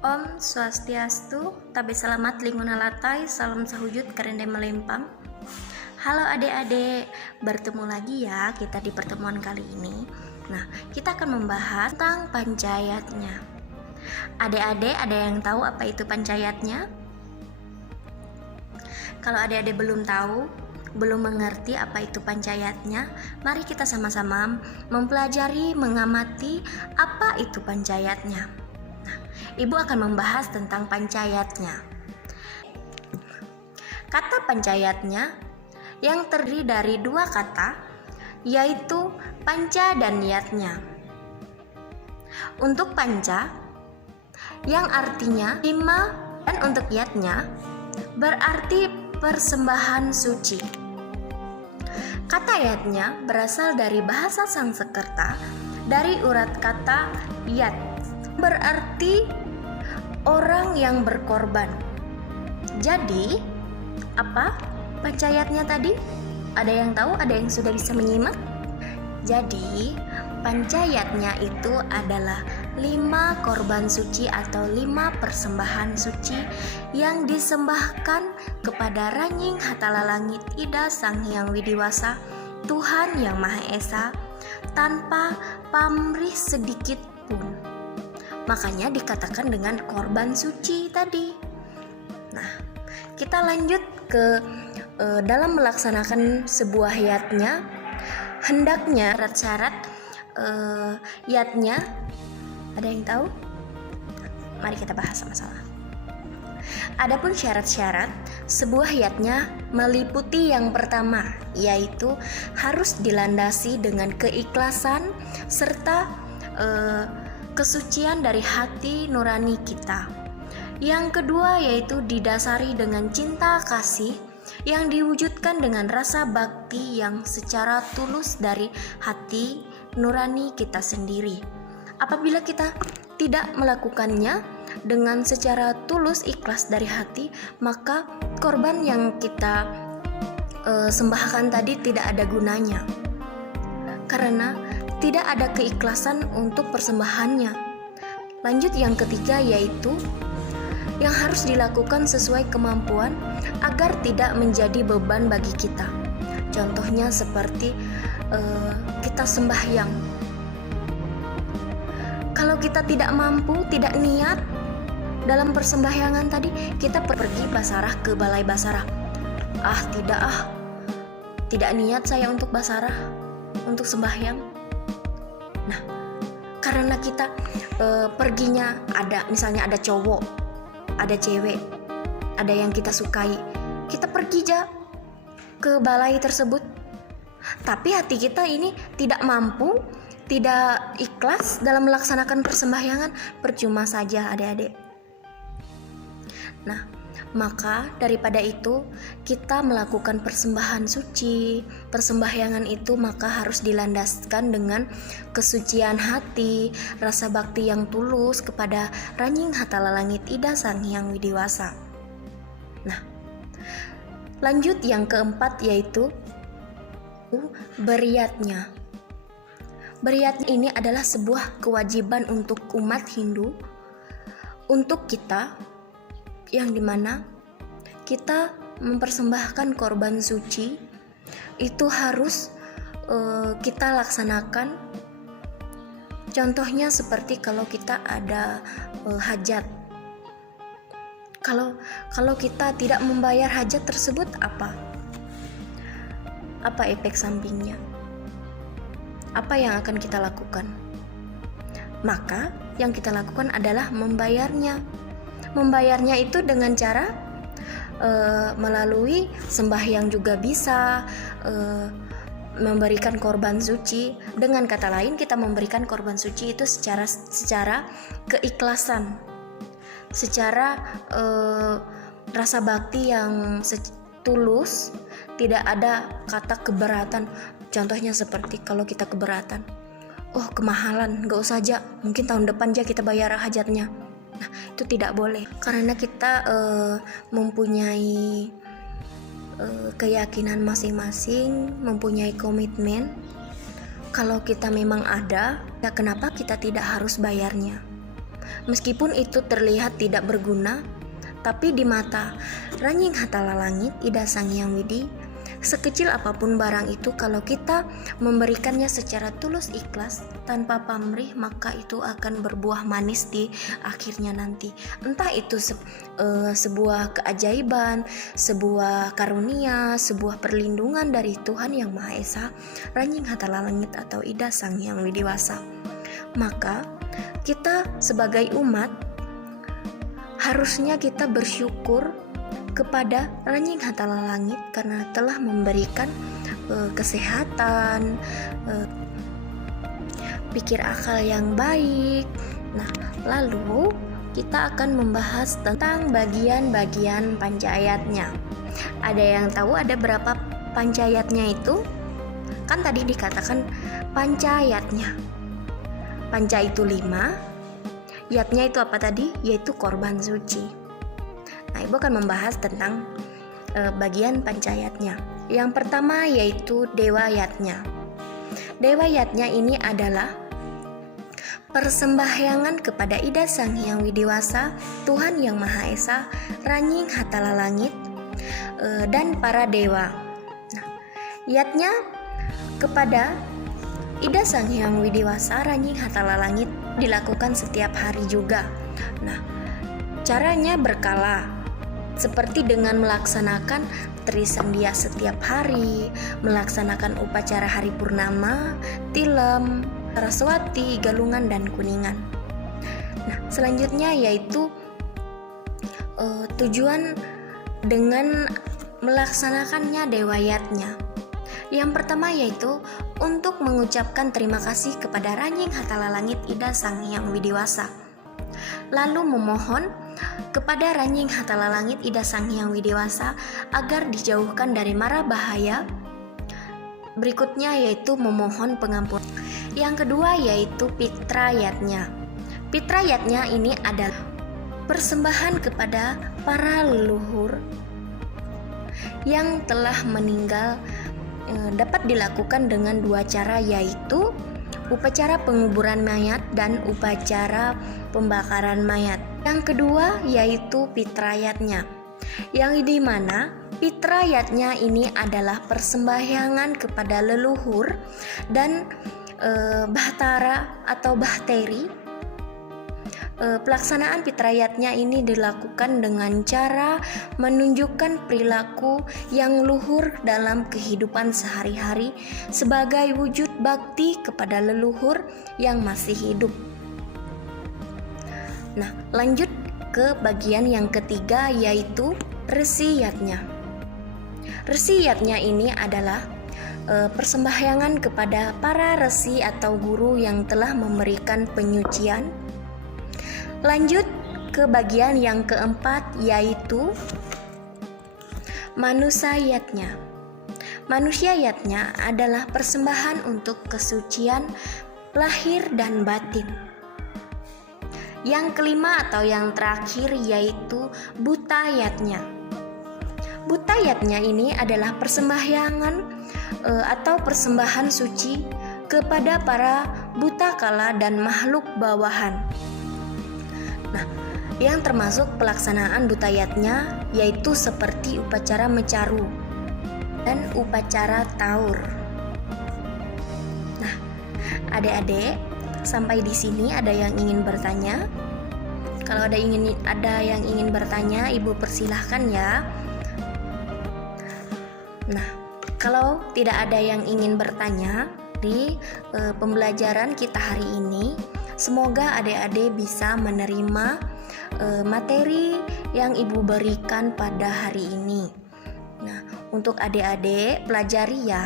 Om Swastiastu, tabe selamat linguna latai, salam sahujud kerende melempang. Halo adik-adik, bertemu lagi ya kita di pertemuan kali ini. Nah, kita akan membahas tentang pancayatnya. Adik-adik ada yang tahu apa itu pancayatnya? Kalau adik-adik belum tahu, belum mengerti apa itu pancayatnya, mari kita sama-sama mempelajari, mengamati apa itu pancayatnya. Nah, Ibu akan membahas tentang pancayatnya. Kata pancayatnya yang terdiri dari dua kata, yaitu panca dan yatnya. Untuk panca, yang artinya 5, dan untuk yatnya berarti persembahan suci. Kata yatnya berasal dari bahasa Sanskerta dari urat kata yat, berarti orang yang berkorban. Jadi, apa pancayatnya tadi? Ada yang tahu? Ada yang sudah bisa menyimak? Jadi, pancayatnya itu adalah 5 korban suci atau 5 persembahan suci yang disembahkan kepada Ranying Hatala Langit Ida Sang Hyang Widiwasa, Tuhan Yang Maha Esa, tanpa pamrih sedikit pun. Makanya dikatakan dengan korban suci tadi. Nah, kita lanjut ke dalam melaksanakan sebuah yatnya, hendaknya syarat yatnya, ada yang tahu? Mari kita bahas sama-sama. Adapun syarat-syarat sebuah yatnya meliputi yang pertama, yaitu harus dilandasi dengan keikhlasan serta kesucian dari hati nurani kita. Yang kedua yaitu didasari dengan cinta kasih yang diwujudkan dengan rasa bakti yang secara tulus dari hati nurani kita sendiri. Apabila kita tidak melakukannya dengan secara tulus ikhlas dari hati, maka korban yang kita sembahkan tadi tidak ada gunanya, karena tidak ada keikhlasan untuk persembahannya. Lanjut yang ketiga yaitu yang harus dilakukan sesuai kemampuan agar tidak menjadi beban bagi kita. Contohnya seperti kita sembahyang. Kalau kita tidak mampu, tidak niat dalam persembahyangan tadi, kita pergi basarah ke balai basarah. Tidak niat saya untuk basarah, untuk sembahyang. Nah, karena kita perginya misalnya ada cowok, ada cewek, ada yang kita sukai, kita pergi aja ke balai tersebut, tapi hati kita ini tidak mampu, tidak ikhlas dalam melaksanakan persembahyangan, percuma saja adik-adik. Nah, maka daripada itu kita melakukan persembahan suci, persembahyangan itu maka harus dilandaskan dengan kesucian hati, rasa bakti yang tulus kepada Ranying Hatala Langit Ida Sang Hyang Widiwasa. Nah, lanjut yang keempat yaitu beriatnya. Beriat ini adalah sebuah kewajiban untuk umat Hindu, untuk kita, yang dimana kita mempersembahkan korban suci itu harus kita laksanakan. Contohnya seperti kalau kita ada hajat, kalau kita tidak membayar hajat tersebut, apa efek sampingnya? Apa yang akan kita lakukan? Maka yang kita lakukan adalah membayarnya. Membayarnya itu dengan cara melalui sembahyang juga bisa, memberikan korban suci. Dengan kata lain, kita memberikan korban suci itu secara keikhlasan, secara rasa bakti yang tulus, tidak ada kata keberatan. Contohnya seperti kalau kita keberatan, kemahalan, gak usah aja, mungkin tahun depan aja kita bayar hajatnya. Nah, itu tidak boleh, karena kita mempunyai keyakinan masing-masing, mempunyai komitmen. Kalau kita memang ada, ya kenapa kita tidak harus bayarnya? Meskipun itu terlihat tidak berguna, tapi di mata Ranying Hatala Langit, Ida Sang Hyang Widi, sekecil apapun barang itu, kalau kita memberikannya secara tulus ikhlas tanpa pamrih, maka itu akan berbuah manis di akhirnya nanti. Entah itu sebuah keajaiban, sebuah karunia, sebuah perlindungan dari Tuhan Yang Maha Esa, Ranying Hatala Langit atau Ida Sang Hyang Widiwasa. Maka kita sebagai umat harusnya kita bersyukur kepada Ranying Hatala Langit karena telah memberikan kesehatan, pikir akal yang baik. Nah, lalu kita akan membahas tentang bagian-bagian pancayatnya. Ada yang tahu ada berapa pancayatnya itu? Kan tadi dikatakan pancayatnya. Panca itu 5, yatnya itu apa tadi? Yaitu korban suci. Nah, Ibu akan membahas tentang bagian pancayatnya. Yang pertama yaitu dewa yatnya. Dewa yatnya ini adalah persembahyangan kepada Ida Sang Hyang Widiwasa, Tuhan Yang Maha Esa, Ranying Hatala Langit, dan para dewa. Nah, yatnya kepada Ida Sang Hyang Widiwasa, Ranying Hatala Langit dilakukan setiap hari juga. Nah, caranya berkala, seperti dengan melaksanakan Trisandia setiap hari, melaksanakan upacara hari purnama, tilem, Saraswati, Galungan, dan Kuningan. Nah, selanjutnya yaitu tujuan dengan melaksanakannya dewayatnya. Yang pertama yaitu untuk mengucapkan terima kasih kepada Ranying Hatala Langit, Ida Sang Hyang Widiwasa. Lalu memohon kepada Ranying Hatala Langit, Ida Sang Hyang Widiwasa agar dijauhkan dari mara bahaya. Berikutnya yaitu memohon pengampunan. Yang kedua yaitu pitrayatnya. Pitrayatnya ini adalah persembahan kepada para leluhur yang telah meninggal. Dapat dilakukan dengan 2 cara, yaitu upacara penguburan mayat dan upacara pembakaran mayat. Yang kedua yaitu pitrayatnya, yang di mana pitrayatnya ini adalah persembahyangan kepada leluhur dan bahtara atau bahteri. Pelaksanaan pitrayatnya ini dilakukan dengan cara menunjukkan perilaku yang luhur dalam kehidupan sehari-hari sebagai wujud bakti kepada leluhur yang masih hidup. Nah, lanjut ke bagian yang ketiga yaitu resiyatnya. Resiyatnya ini adalah persembahyangan kepada para resi atau guru yang telah memberikan penyucian. Lanjut ke bagian yang keempat yaitu manusayatnya. Manusiayatnya adalah persembahan untuk kesucian lahir dan batin. Yang kelima atau yang terakhir yaitu butayatnya. Butayatnya ini adalah persembahyangan atau persembahan suci kepada para buta kala dan makhluk bawahan. Nah, yang termasuk pelaksanaan butayatnya yaitu seperti upacara mecaru dan upacara taur. Nah, adik-adik, sampai di sini ada yang ingin bertanya? Kalau ada yang ingin bertanya, Ibu persilahkan ya. Nah, kalau tidak ada yang ingin bertanya di pembelajaran kita hari ini, semoga adik-adik bisa menerima materi yang Ibu berikan pada hari ini. Nah, untuk adik-adik pelajari ya.